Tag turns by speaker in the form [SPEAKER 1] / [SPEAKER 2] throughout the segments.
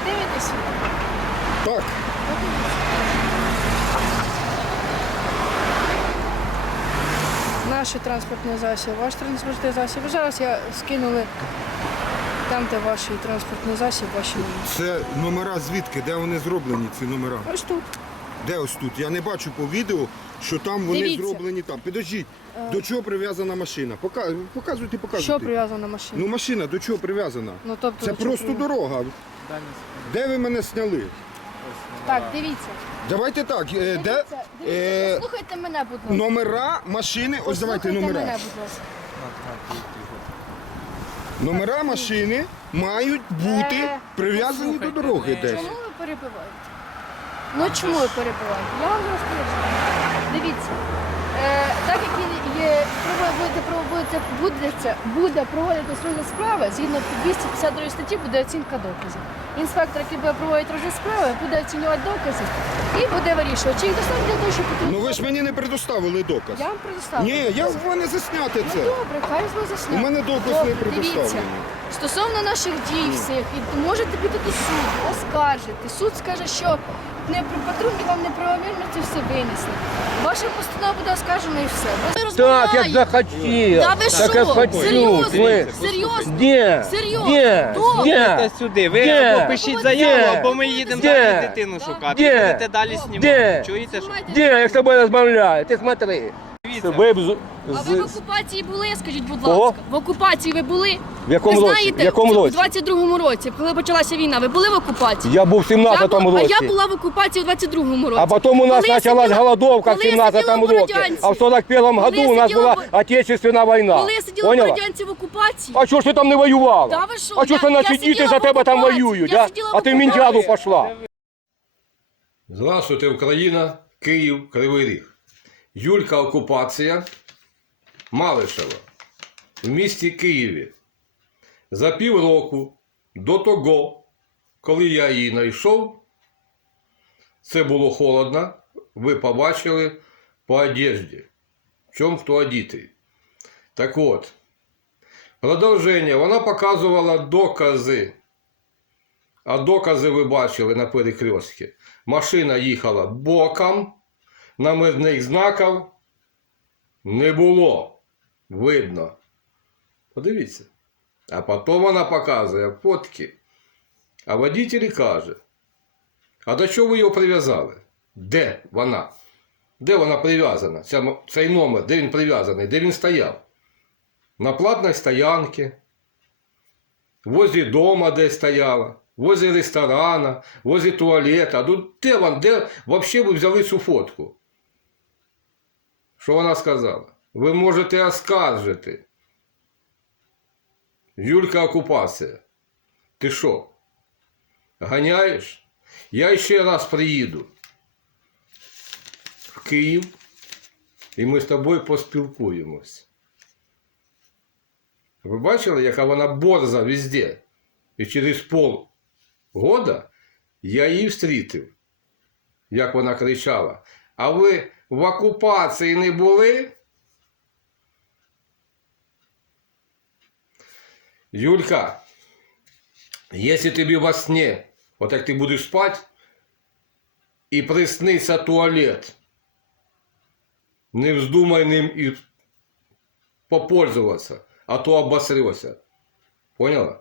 [SPEAKER 1] дивитесь?
[SPEAKER 2] Так.
[SPEAKER 1] Наш транспортний засіб, ваш транспортний засіб. Зараз я скинули там, де ваш транспортний засіб, ваші номери.
[SPEAKER 2] Це номера звідки? Де вони зроблені, ці номера?
[SPEAKER 1] Ось тут.
[SPEAKER 2] Де ось тут? Я не бачу по відео, що там вони
[SPEAKER 1] Дивіться.
[SPEAKER 2] зроблені там. Підождіть, до чого прив'язана машина? Показуйте.
[SPEAKER 1] Що прив'язано на машині?
[SPEAKER 2] Ну машина до чого прив'язана?
[SPEAKER 1] Ну, тобто,
[SPEAKER 2] Це
[SPEAKER 1] до чого
[SPEAKER 2] просто
[SPEAKER 1] прив'язано?
[SPEAKER 2] дорога. Де ви мене сняли?
[SPEAKER 1] Так, дивіться.
[SPEAKER 2] Давайте так, де
[SPEAKER 1] Дивіться, послухайте мене, будь ласка.
[SPEAKER 2] номера машини, ось давайте
[SPEAKER 1] Послухайте
[SPEAKER 2] номера.
[SPEAKER 1] мене, будь ласка.
[SPEAKER 2] Номера машини мають бути прив'язані до дороги десь.
[SPEAKER 1] Чому ви перебиваєте? Ну чому ви перебиваєте? Я вам розкажу. Дивіться, так як буде проводитись розгляд справи, згідно 252 статті буде оцінка доказів. Інспектор, який буде проводити розгляд справи, буде оцінювати докази і буде вирішувати, чи їх достатньо для того, щоб потрібно.
[SPEAKER 2] Ну ви ж мені не предоставили доказ.
[SPEAKER 1] Я вам предоставлю.
[SPEAKER 2] Ні, я в мене засняти
[SPEAKER 1] Ну
[SPEAKER 2] це.
[SPEAKER 1] добре, хай ви засняти.
[SPEAKER 2] У мене доказ не
[SPEAKER 1] Дивіться,
[SPEAKER 2] предоставлений.
[SPEAKER 1] стосовно наших дій всіх, і можете піти до суду, оскаржити. Суд скаже, що патрульні вам неправомірно це все винесли. Ваша постанова буде оскаржена і все. Ви
[SPEAKER 3] Так, як
[SPEAKER 1] розмовляєте.
[SPEAKER 3] захотів.
[SPEAKER 1] Та ви
[SPEAKER 3] Так,
[SPEAKER 1] що?
[SPEAKER 3] як хочу.
[SPEAKER 1] Серйозно?
[SPEAKER 3] Ви-
[SPEAKER 1] Серйозно?
[SPEAKER 3] Де?
[SPEAKER 1] Серйозно?
[SPEAKER 3] Де?
[SPEAKER 1] Добре.
[SPEAKER 3] Де?
[SPEAKER 4] Сюди, ви
[SPEAKER 3] Де?
[SPEAKER 4] або пишіть
[SPEAKER 1] Де?
[SPEAKER 4] заяву, або ми їдемо
[SPEAKER 3] Де?
[SPEAKER 4] далі дитину шукати.
[SPEAKER 3] Де?
[SPEAKER 4] Будете далі
[SPEAKER 3] Де?
[SPEAKER 4] знімати. Чуєте, що?
[SPEAKER 1] Знімайте.
[SPEAKER 3] Де? Я з тобою розмовляю. Ти смотри.
[SPEAKER 4] Дивіться.
[SPEAKER 3] Ви б
[SPEAKER 1] А ви в окупації були, скажіть, будь
[SPEAKER 3] Кого?
[SPEAKER 1] ласка? В окупації ви були?
[SPEAKER 3] В якому
[SPEAKER 1] ви
[SPEAKER 3] році?
[SPEAKER 1] знаєте,
[SPEAKER 3] В якому
[SPEAKER 1] в
[SPEAKER 3] році?
[SPEAKER 1] 22-му році, коли почалася війна, ви були в окупації?
[SPEAKER 3] Я був в 17-му
[SPEAKER 1] А
[SPEAKER 3] році.
[SPEAKER 1] я була в окупації в 22-му році.
[SPEAKER 3] А потом у нас
[SPEAKER 1] Коли я
[SPEAKER 3] началась
[SPEAKER 1] сиділа-
[SPEAKER 3] голодовка в
[SPEAKER 1] коли я
[SPEAKER 3] 17-му
[SPEAKER 1] сиділа в
[SPEAKER 3] році.
[SPEAKER 1] Бородянці.
[SPEAKER 3] А в 41-му году
[SPEAKER 1] я
[SPEAKER 3] у нас
[SPEAKER 1] сиділа
[SPEAKER 3] була Отечественна війна.
[SPEAKER 1] Коли я сиділа в
[SPEAKER 3] Поняла?
[SPEAKER 1] Бородянці в окупації,
[SPEAKER 3] А чого ж ти там не воювала?
[SPEAKER 1] Та ви що?
[SPEAKER 3] А чого ж
[SPEAKER 1] Я
[SPEAKER 3] наші
[SPEAKER 1] сиділа
[SPEAKER 3] діти
[SPEAKER 1] в
[SPEAKER 3] за тебе там
[SPEAKER 1] окупації.
[SPEAKER 3] воюють?
[SPEAKER 1] Я
[SPEAKER 3] А,
[SPEAKER 1] сиділа в
[SPEAKER 3] а ти в
[SPEAKER 1] окупації.
[SPEAKER 3] Мінтяду пішла.
[SPEAKER 5] Здравствуйте, Україна, Київ, Кривий Ріг. Юлька окупація Малишева в місті Києві. За півроку до того, коли я її знайшов, це було холодно, ви побачили по одежді, в чому хто одітий. Так от, продовження, вона показувала докази. А докази ви бачили на перекрестці. Машина їхала боком, номерних знаків не було. Видно. Подивіться. А потім вона показує фотки. А водитель каже, а до чого ви його прив'язали? Де вона? Де вона прив'язана? Цей номер, де він прив'язаний? Де він стояв? На платній стоянці, возле дома де стояла, возле ресторана, возле туалета. Ну, де взагалі ви взяли цю фотку? Що вона сказала? Ви можете оскаржити. Юлька окупація. Ти що? Ганяєш? Я ще раз приїду в Київ і ми з тобою поспілкуємось. Ви бачили, яка вона борза везде? І через полгода я її встрітив, як вона кричала. А ви в окупації не були? Юлька, якщо тобі во сні, от як ти будеш спати, і присниться туалет, не вздумай ним і попользуватися, а то обосрешся. Поняла?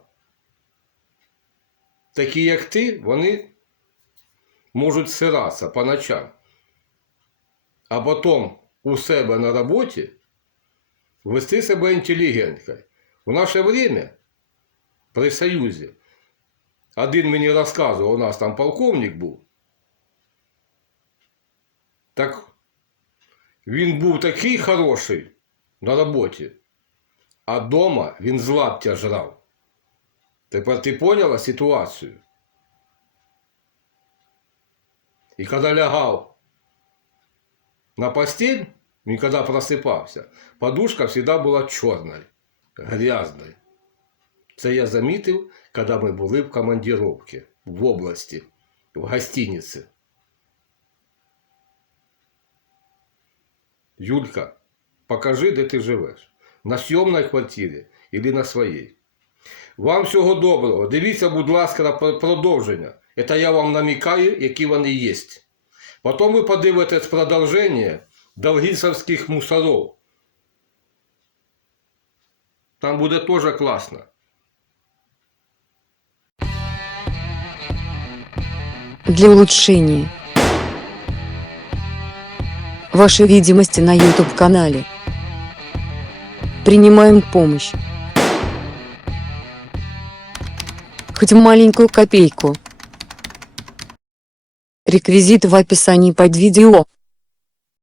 [SPEAKER 5] Такі, як ти, вони можуть сиратися по ночам. А потім у себе на роботі вести себе інтелігенткою. В наше время, при Союзі, один мені розказував, у нас там полковник був. Так він був такий хороший на роботі, а вдома він з лаптя жрав. Тепер ти поняла ситуацію? І коли лягав на постель, він коли просипався, подушка завжди була чорною, грязною. Це я замітив, коли ми були в командировці в області, в гостиниці. Юлька, покажи, де ти живеш. На съемной квартирі або на своїй. Вам всього доброго. Дивіться, будь ласка, на продовження. Це я вам намікаю, які вони є. Потім ви подивитесь продовження долгісовських мусоров. Там буде теж класно.
[SPEAKER 6] Для улучшения вашей видимости на YouTube-канале принимаем помощь. Хоть маленькую копейку. Реквизиты в описании под видео.